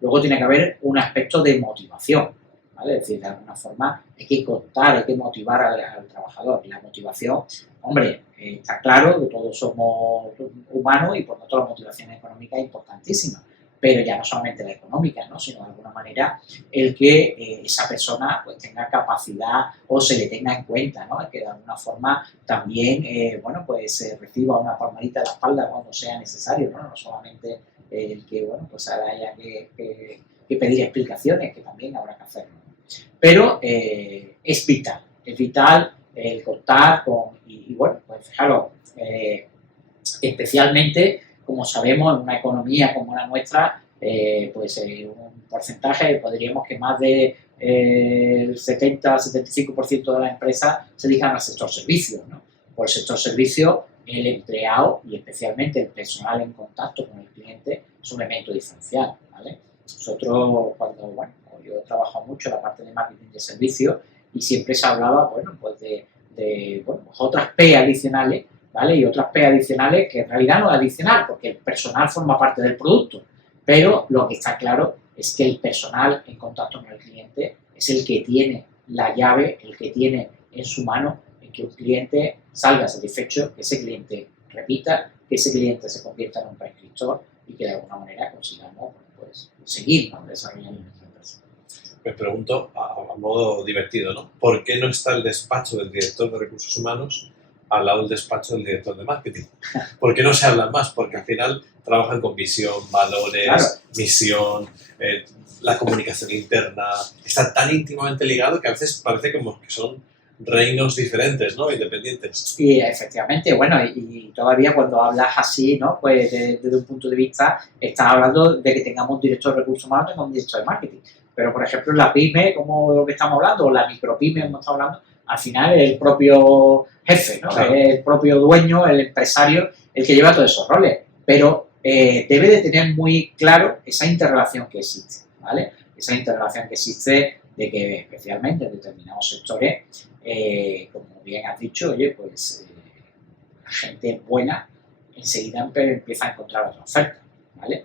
Luego tiene que haber un aspecto de motivación, ¿vale? Es decir, de alguna forma hay que contar, hay que motivar al trabajador. Y la motivación, hombre, está claro que todos somos humanos y por lo tanto la motivación económica es importantísima, pero ya no solamente la económica, ¿no? Sino de alguna manera el que esa persona pues tenga capacidad o se le tenga en cuenta, ¿no? Que de alguna forma también, bueno, pues reciba una palmadita en la espalda cuando sea necesario, ¿no? No solamente el que, bueno, pues haya que pedir explicaciones, que también habrá que hacerlo, ¿no? Pero es vital el contar con, y bueno, pues fijaros, especialmente como sabemos, en una economía como la nuestra, pues un porcentaje, podríamos que más de el 70-75% de las empresas se dedican al sector servicios, ¿no? Por el sector servicios, el empleado y especialmente el personal en contacto con el cliente es un elemento diferencial, ¿vale? Nosotros, bueno, yo he trabajado mucho en la parte de marketing de servicios y siempre se hablaba, bueno, pues de bueno, pues otras P adicionales, ¿vale? Y otras P adicionales que en realidad no es adicional, porque el personal forma parte del producto, pero lo que está claro es que el personal en contacto con el cliente es el que tiene la llave, el que tiene en su mano el que un cliente salga satisfecho, que ese cliente repita, que ese cliente se convierta en un prescriptor y que de alguna manera consigamos pues, seguir, ¿no? Desarrollando nuestra empresa. Me pregunto, a modo divertido, ¿no? ¿Por qué no está el despacho del director de recursos humanos al lado del despacho del director de marketing? ¿Por qué no se hablan más? Porque al final trabajan con visión, valores, claro, misión, la comunicación interna. Está tan íntimamente ligado que a veces parece como que son reinos diferentes, ¿no? Independientes. Y efectivamente, bueno, y todavía cuando hablas así, ¿no? Pues desde un punto de vista, estás hablando de que tengamos un director de recursos humanos y un director de marketing. Pero, por ejemplo, en la pyme, como lo que estamos hablando, o la micropyme, como estamos hablando, al final es el propio jefe, ¿no? Claro. Es el propio dueño, el empresario, el que lleva todos esos roles. Pero debe de tener muy claro esa interrelación que existe, ¿vale? Es esa interrelación que existe de que especialmente en determinados sectores, como bien has dicho, oye, pues la gente buena enseguida empieza a encontrar otra oferta, ¿vale?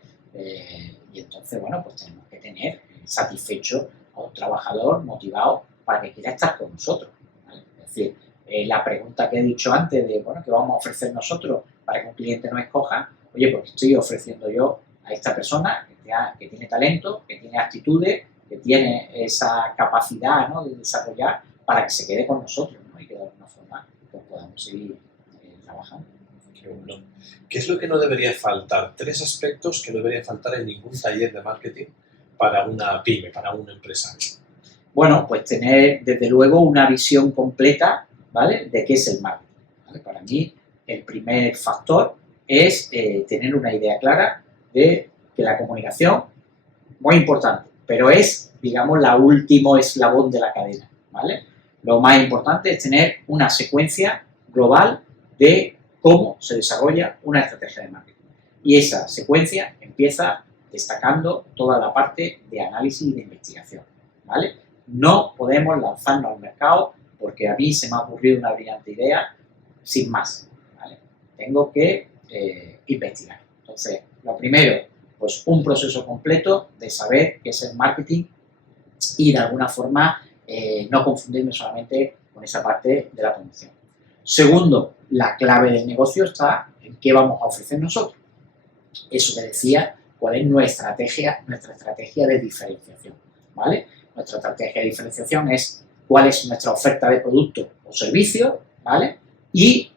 Y entonces, bueno, pues tenemos que tener satisfecho a un trabajador motivado para que quiera estar con nosotros, ¿vale? Es decir, la pregunta que he dicho antes de, bueno, ¿qué vamos a ofrecer nosotros para que un cliente nos escoja? Oye, pues estoy ofreciendo yo a esta persona que tiene talento, que tiene actitudes, que tiene esa capacidad, ¿no?, de desarrollar para que se quede con nosotros, ¿no?, y que de alguna forma pues, podamos seguir trabajando. Qué bueno. ¿Qué es lo que no debería faltar? 3 aspectos que no deberían faltar en ningún taller de marketing para una pyme, para un empresario. Bueno, pues tener desde luego una visión completa, ¿vale?, de qué es el marketing, ¿vale? Para mí el primer factor es tener una idea clara de que la comunicación, muy importante, pero es, digamos, la último eslabón de la cadena, ¿vale? Lo más importante es tener una secuencia global de cómo se desarrolla una estrategia de marketing. Y esa secuencia empieza destacando toda la parte de análisis y de investigación, ¿vale? No podemos lanzarnos al mercado porque a mí se me ha ocurrido una brillante idea sin más, ¿vale? Tengo que investigar. Entonces, lo primero, pues un proceso completo de saber qué es el marketing y de alguna forma no confundirme solamente con esa parte de la promoción. Segundo, la clave del negocio está en qué vamos a ofrecer nosotros. Eso que decía, cuál es nuestra estrategia de diferenciación, ¿vale? Nuestra estrategia de diferenciación es cuál es nuestra oferta de producto o servicio, ¿vale? Y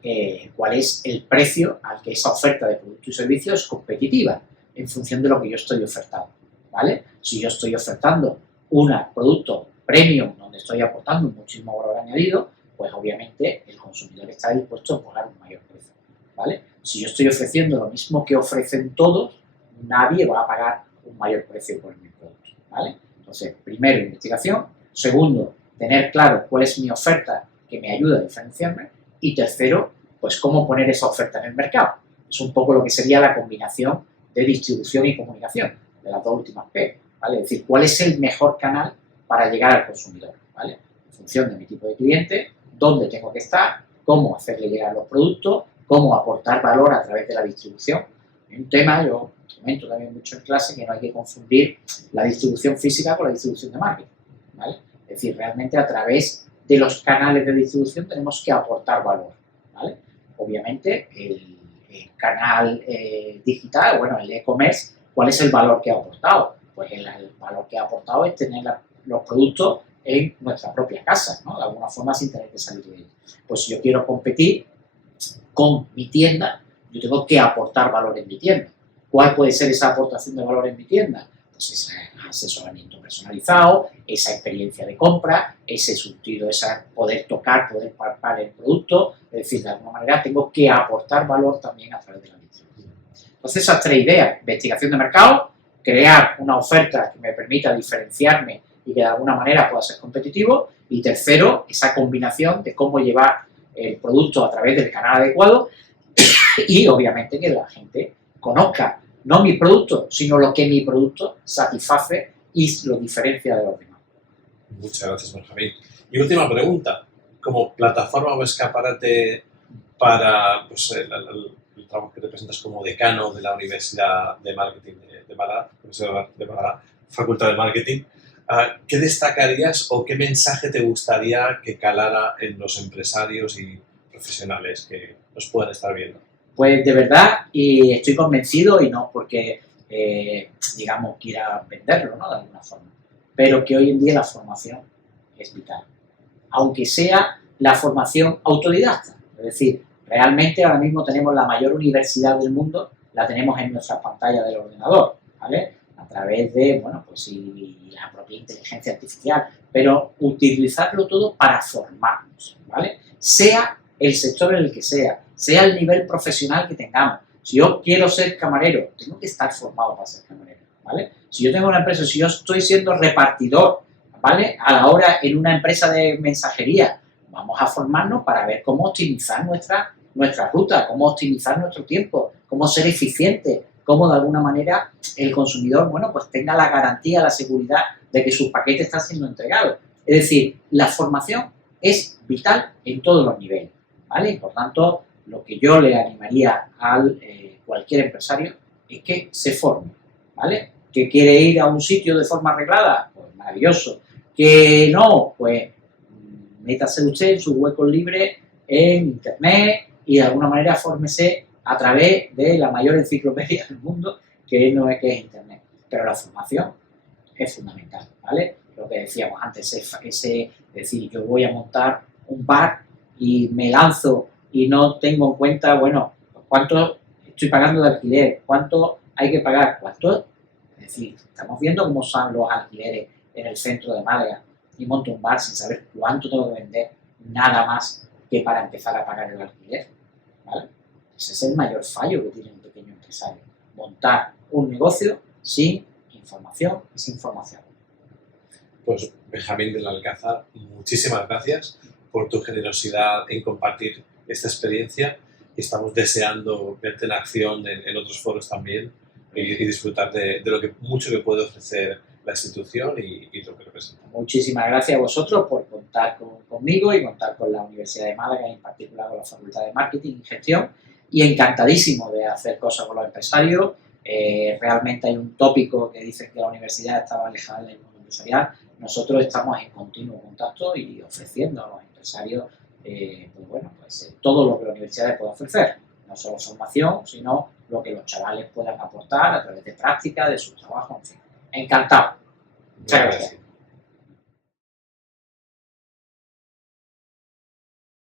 cuál es el precio al que esa oferta de producto y servicio es competitiva en función de lo que yo estoy ofertando, ¿vale? Si yo estoy ofertando un producto premium donde estoy aportando muchísimo valor añadido, pues obviamente el consumidor está dispuesto a pagar un mayor precio, ¿vale? Si yo estoy ofreciendo lo mismo que ofrecen todos, nadie va a pagar un mayor precio por mi producto, ¿vale? Entonces, primero, investigación. Segundo, tener claro cuál es mi oferta que me ayuda a diferenciarme. Y tercero, pues cómo poner esa oferta en el mercado. Es un poco lo que sería la combinación de distribución y comunicación, de las dos últimas P, ¿vale? Es decir, cuál es el mejor canal para llegar al consumidor, ¿vale? En función de mi tipo de cliente, dónde tengo que estar, cómo hacerle llegar los productos, cómo aportar valor a través de la distribución. Es un tema, yo comento también mucho en clase, que no hay que confundir la distribución física con la distribución de marketing, ¿vale? Es decir, realmente a través de los canales de distribución tenemos que aportar valor, ¿vale? Obviamente, el canal digital, bueno, el e-commerce, ¿cuál es el valor que ha aportado? Pues el valor que ha aportado es tener los productos en nuestra propia casa, ¿no? De alguna forma sin tener que salir de ellos. Pues si yo quiero competir con mi tienda, yo tengo que aportar valor en mi tienda. ¿Cuál puede ser esa aportación de valor en mi tienda? Pues ese asesoramiento personalizado, esa experiencia de compra, ese surtido, ese poder tocar, poder palpar el producto. Es decir, de alguna manera tengo que aportar valor también a través de la distribución. Entonces, esas 3 ideas: investigación de mercado, crear una oferta que me permita diferenciarme y que de alguna manera pueda ser competitivo, y tercero, esa combinación de cómo llevar el producto a través del canal adecuado y obviamente que la gente conozca no mi producto, sino lo que mi producto satisface y lo diferencia de los demás. Muchas gracias, Benjamín. Y última pregunta, como plataforma o escaparate para pues, el trabajo que te presentas como decano de la Universidad de Marketing de Málaga, Facultad de Marketing, ¿qué destacarías o qué mensaje te gustaría que calara en los empresarios y profesionales que nos puedan estar viendo? Pues de verdad, y estoy convencido, y no porque, digamos, quiera venderlo, ¿no?, de alguna forma, pero que hoy en día la formación es vital. Aunque sea la formación autodidacta, es decir, realmente ahora mismo tenemos la mayor universidad del mundo, la tenemos en nuestra pantalla del ordenador, ¿vale? A través de, bueno, pues y la propia inteligencia artificial, pero utilizarlo todo para formarnos, ¿vale? Sea el sector en el que sea el nivel profesional que tengamos. Si yo quiero ser camarero, tengo que estar formado para ser camarero, ¿vale? Si yo tengo una empresa, si yo estoy siendo repartidor, ¿vale?, a la hora en una empresa de mensajería, vamos a formarnos para ver cómo optimizar nuestra ruta, cómo optimizar nuestro tiempo, cómo ser eficiente, cómo de alguna manera el consumidor, bueno, pues tenga la garantía, la seguridad de que su paquete está siendo entregado. Es decir, la formación es vital en todos los niveles, ¿vale? Por tanto, lo que yo le animaría a cualquier empresario es que se forme, ¿vale? ¿Que quiere ir a un sitio de forma arreglada? Pues maravilloso. ¿Que no? Pues métase usted en sus huecos libres en internet y de alguna manera fórmese a través de la mayor enciclopedia del mundo, que no es que es internet. Pero la formación es fundamental, ¿vale? Lo que decíamos antes, ese decir, yo voy a montar un bar y me lanzo y no tengo en cuenta, bueno, cuánto estoy pagando de alquiler, cuánto hay que pagar, cuánto. Es decir, estamos viendo cómo son los alquileres en el centro de Málaga y monto un bar sin saber cuánto tengo que vender, nada más que para empezar a pagar el alquiler, ¿vale? Ese es el mayor fallo que tiene un pequeño empresario, montar un negocio sin información y sin formación. Pues Benjamín del Alcázar, muchísimas gracias por tu generosidad en compartir esta experiencia y estamos deseando verte en acción en otros foros también y disfrutar de lo que mucho que puede ofrecer la institución y lo que representa. Muchísimas gracias a vosotros por contar conmigo y contar con la Universidad de Málaga y en particular con la Facultad de Marketing y Gestión, y encantadísimo de hacer cosas con los empresarios. Realmente hay un tópico que dice que la universidad estaba alejada del mundo empresarial. Nosotros estamos en continuo contacto y ofreciendo a los empresarios todo lo que la universidad puede ofrecer, no solo formación, sino lo que los chavales puedan aportar a través de práctica, de sus trabajos, en fin. Encantado. Muchas gracias.